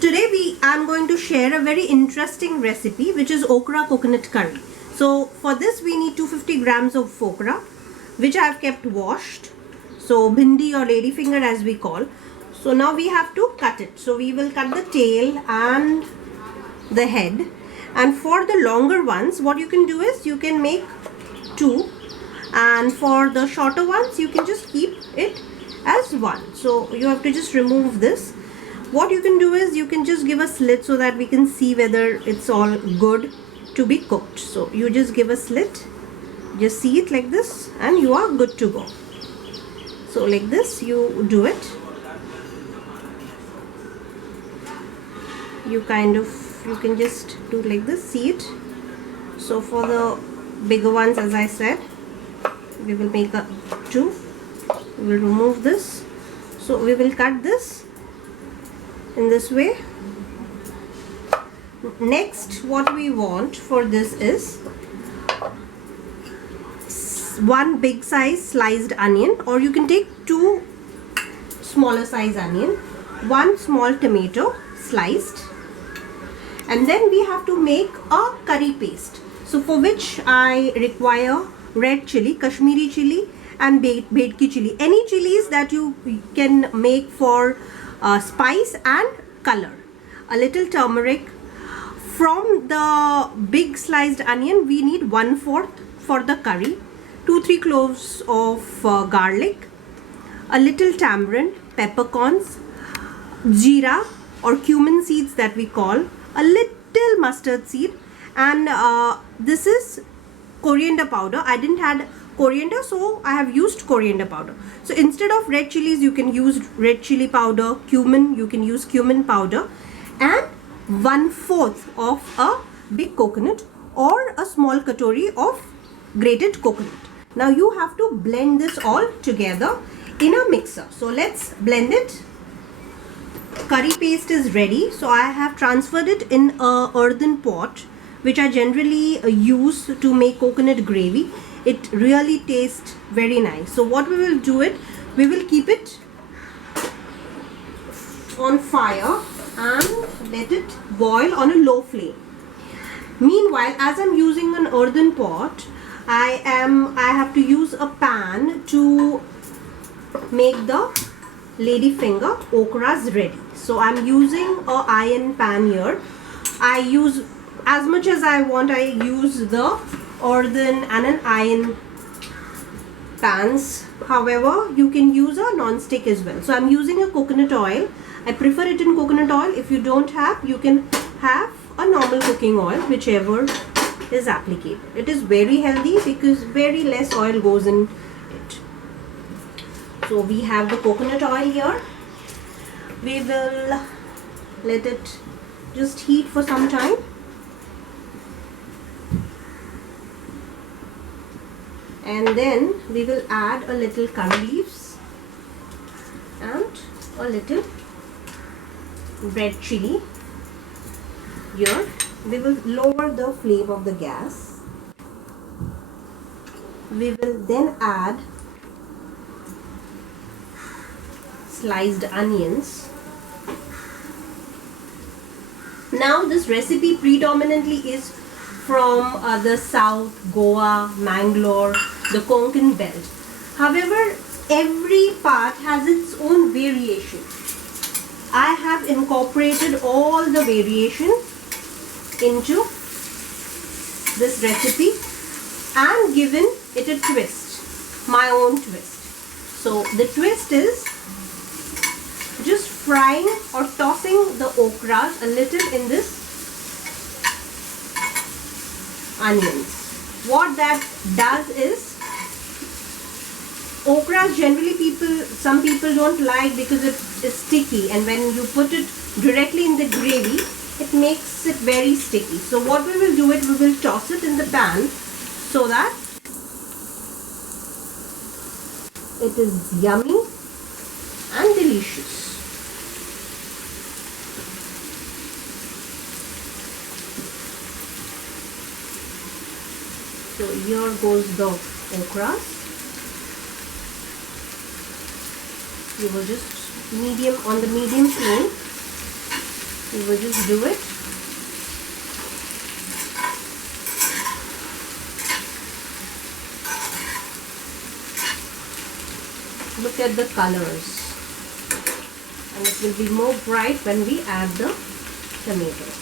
Today I'm going to share a very interesting recipe, which is okra coconut curry. So for this we need 250 grams of okra, which I have kept washed. So bhindi or ladyfinger as we call. So now we have to cut it. So we will cut the tail and the head. And for the longer ones, what you can do is you can make two, and for the shorter ones you can just keep it as one. So you have to just remove this. What you can do is you can just give a slit so that we can see whether it's all good to be cooked. So you just give a slit, just see it like this, and you are good to go. So like this you do it. You can just do like this, see it. So for the bigger ones, as I said, we will make a two. We will remove this. So we will cut this in this way. Next, what we want for this is one big size sliced onion, or you can take two smaller size onion, one small tomato sliced, and then we have to make a curry paste. So for which I require red chili, Kashmiri chili, and bedki chili, any chilies that you can make for spice and color. A little turmeric. From the big sliced onion we need 1/4 for the curry, 2-3 cloves of garlic, a little tamarind, peppercorns, jeera or cumin seeds that we call, a little mustard seed, and this is coriander powder. I didn't have coriander, so I have used coriander powder. So instead of red chilies you can use red chili powder, cumin, you can use cumin powder, and 1/4 of a big coconut or a small katori of grated coconut. Now you have to blend this all together in a mixer. So let's blend it. Curry paste is ready. So I have transferred it in a earthen pot, which I generally use to make coconut gravy. It really tastes very nice. So what we will do it, we will keep it on fire and let it boil on a low flame. Meanwhile, as I'm using an earthen pot, I have to use a pan to make the ladyfinger okras ready. So I'm using a iron pan here. I use as much as I want. I use the earthen and an iron pans. However, you can use a non-stick as well. So I'm using a coconut oil. I prefer it in coconut oil. If you don't have, you can have a normal cooking oil, whichever is applicable. It is very healthy because very less oil goes in it. So we have the coconut oil here. We will let it just heat for some time. And then we will add a little curry leaves and a little red chili here. We will lower the flame of the gas. We will then add sliced onions. Now this recipe predominantly is from the South, Goa, Mangalore, the Konkan belt. However, every part has its own variation. I have incorporated all the variation into this recipe and given it a twist, my own twist. So the twist is just frying or tossing the okras a little in this onions. What that does is, okras generally some people don't like because it is sticky, and when you put it directly in the gravy it makes it very sticky. So what we will do it, we will toss it in the pan so that it is yummy and delicious. So here goes the okras. You will just on the medium flame You will just do it. Look at the colors. And it will be more bright when we add the tomatoes.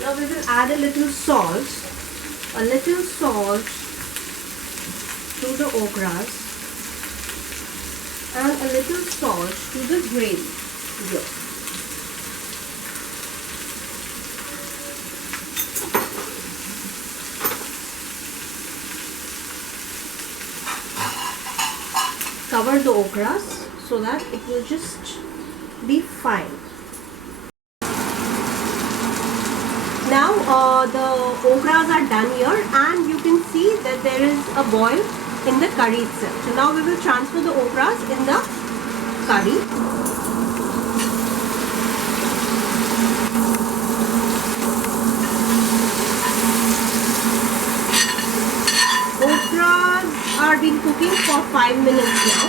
Now we will add a little salt to the okras and a little salt to the gravy here. Cover the okras so that it will just be fine. Now the okras are done here, and you can see that there is a boil in the curry itself. So now we will transfer the okras in the curry. Okras are been cooking for 5 minutes now.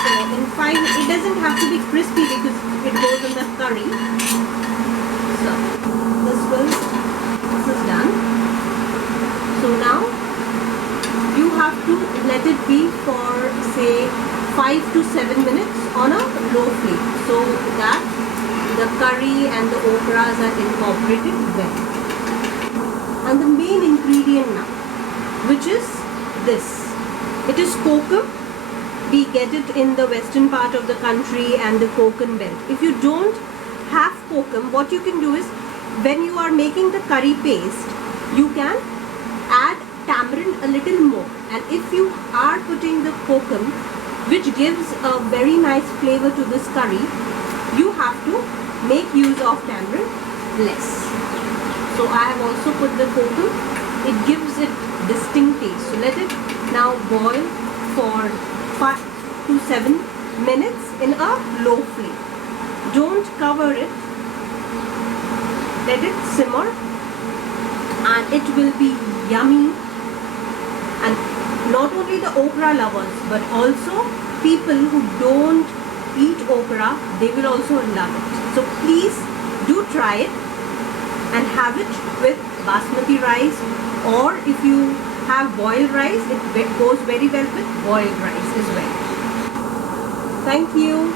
So in 5, it doesn't have to be crispy because it goes in the curry. So this is done. So now you have to let it be for say 5 to 7 minutes on a low flame so that the curry and the okras are incorporated well. And the main ingredient now, which is this. It is kokum. We get it in the western part of the country and the kokum belt. If you don't have kokum, what you can do is, when you are making the curry paste, you can add tamarind a little more. And if you are putting the kokum, which gives a very nice flavor to this curry, you have to make use of tamarind less. So I have also put the kokum. It gives it distinct taste. So let it now boil for 5 to 7 minutes in a low flame. Don't cover it. Let it simmer and it will be yummy. And not only the okra lovers, but also people who don't eat okra, they will also love it. So please do try it and have it with basmati rice, or if you have boiled rice, it goes very well with boiled rice as well. Thank you.